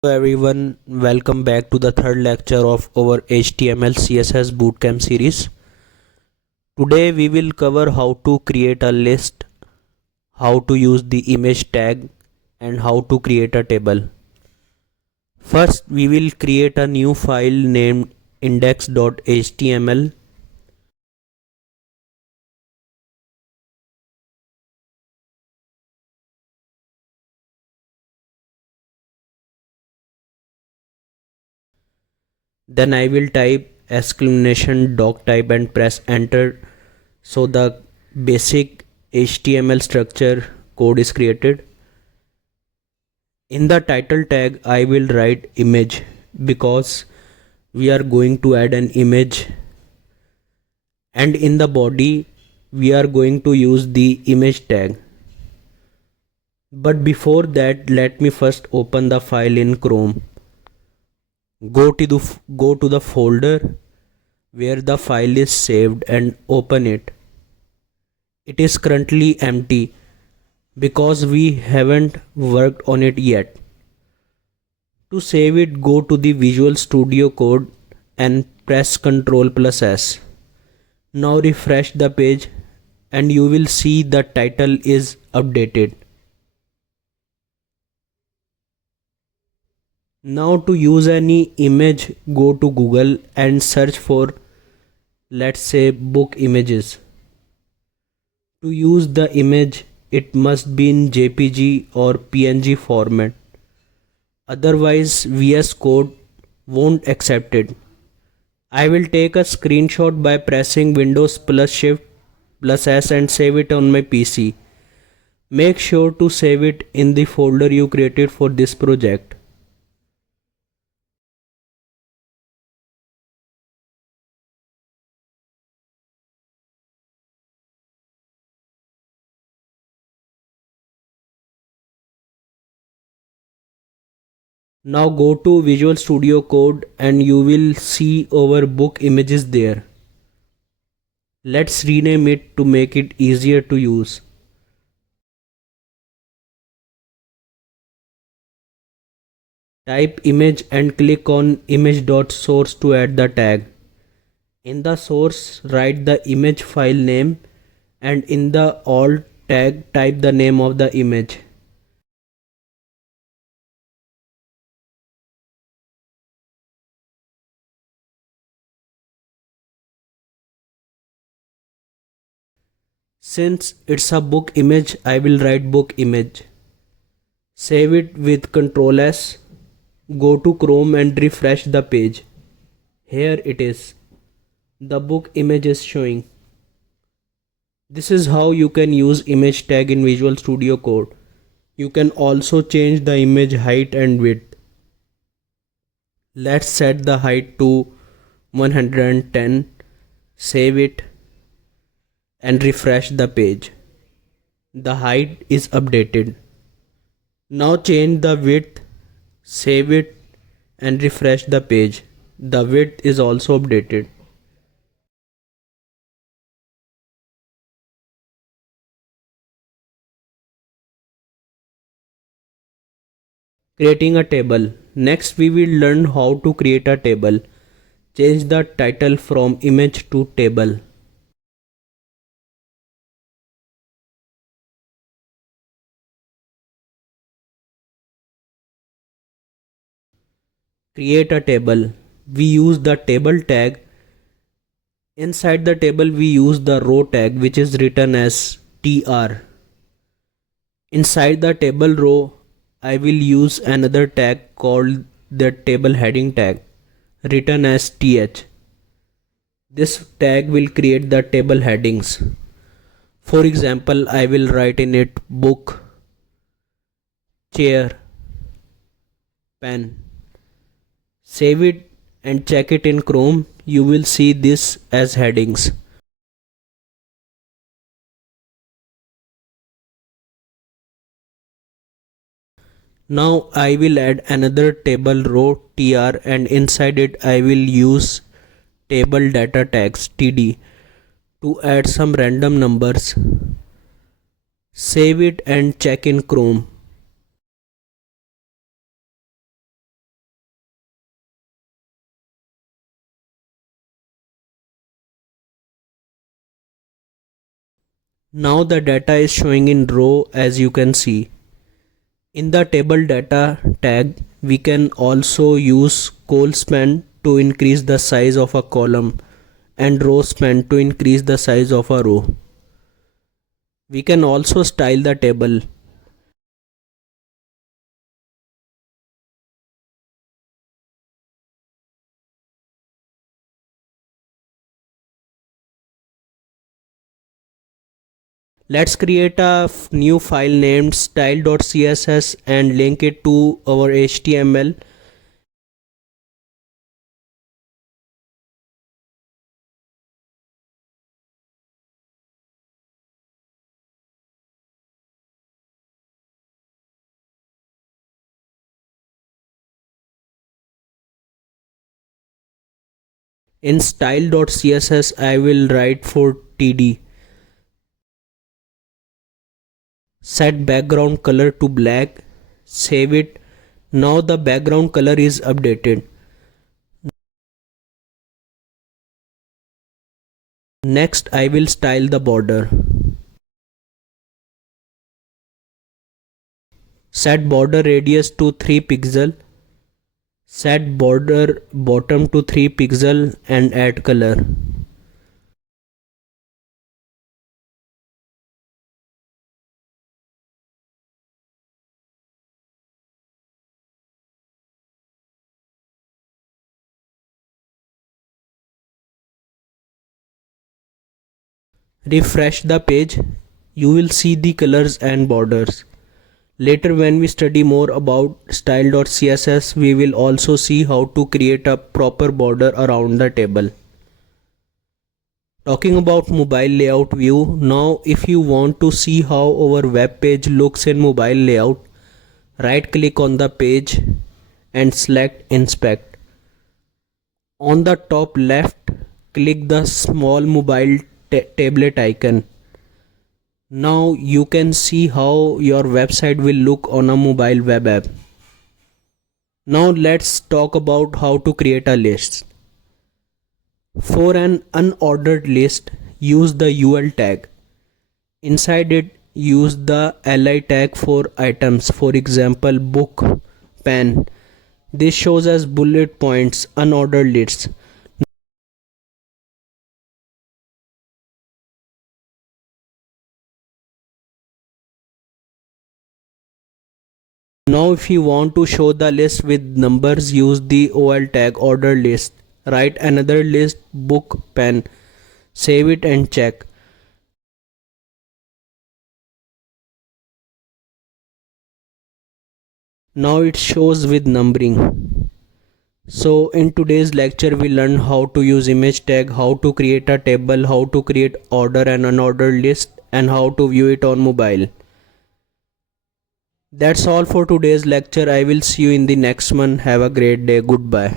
Hello everyone, welcome back to the third lecture of our HTML CSS Bootcamp series. Today we will cover how to create a list, how to use the image tag, and how to create a table. First, we will create a new file named index.html. Then I will type exclamation doc type and press enter so the basic HTML structure code is created. In the title tag, I will write image because we are going to add an image, and in the body we are going to use the image tag. But before that, let me first open the file in Chrome. Go to the folder where the file is saved and open it. It is currently empty because we haven't worked on it yet. To save it, go to the Visual Studio Code and press Ctrl+S. Now refresh the page and you will see the title is updated. Now to use any image, go to Google and search for, let's say, book images. To use the image, it must be in JPG or PNG format. Otherwise, VS Code won't accept it. I will take a screenshot by pressing Windows plus Shift plus S and save it on my PC. Make sure to save it in the folder you created for this project. Now go to Visual Studio Code and you will see our book images there. Let's rename it to make it easier to use. Type image and click on image.source to add the tag. In the source, write the image file name, and in the alt tag, type the name of the image. Since it's a book image, I will write book image. Save it with Ctrl S. Go to Chrome and refresh the page. Here it is. The book image is showing. This is how you can use image tag in Visual Studio Code. You can also change the image height and width. Let's set the height to 110. Save it and refresh the page. The height is updated. Now change the width, save it and refresh the page. The width is also updated. Creating a table. Next we will learn how to create a table. Change the title from image to table. Create a table. We use the table tag. Inside the table we use the row tag, which is written as tr. Inside the table row, I will use another tag called the table heading tag, written as th. This tag will create the table headings. For example, I will write in it book, chair, pen. Save it and check it in Chrome. You will see this as headings. Now I will add another table row tr, and inside it I will use table data tags td to add some random numbers. Save it and check in Chrome. Now the data is showing in row as you can see. In the table data tag, we can also use col span to increase the size of a column and row span to increase the size of a row. We can also style the table. Let's create a new file named style.css and link it to our HTML. In style.css, I will write for td. Set background color to black. Save it. Now the background color is updated. Next, I will style the border. Set border radius to 3 pixel. Set border bottom to 3 pixel and add color. Refresh the page. You will see the colors and borders. Later when we study more about style.css, we will also see how to create a proper border around the table. Talking about mobile layout view, now if you want to see how our web page looks in mobile layout, right click on the page and select inspect. On the top left, click the small mobile tablet icon. Now you can see how your website will look on a mobile web app. Now let's talk about how to create a list. For an unordered list, use the UL tag. Inside it, use the li tag for items, for example book, pen. This shows as bullet points unordered lists. Now if you want to show the list with numbers, use the OL tag order list. Write another list book, pen. Save it and check. Now it shows with numbering. So in today's lecture we learned how to use image tag, how to create a table, how to create order and unordered list, and how to view it on mobile. That's all for today's lecture. I will see you in the next one. Have a great day. Goodbye.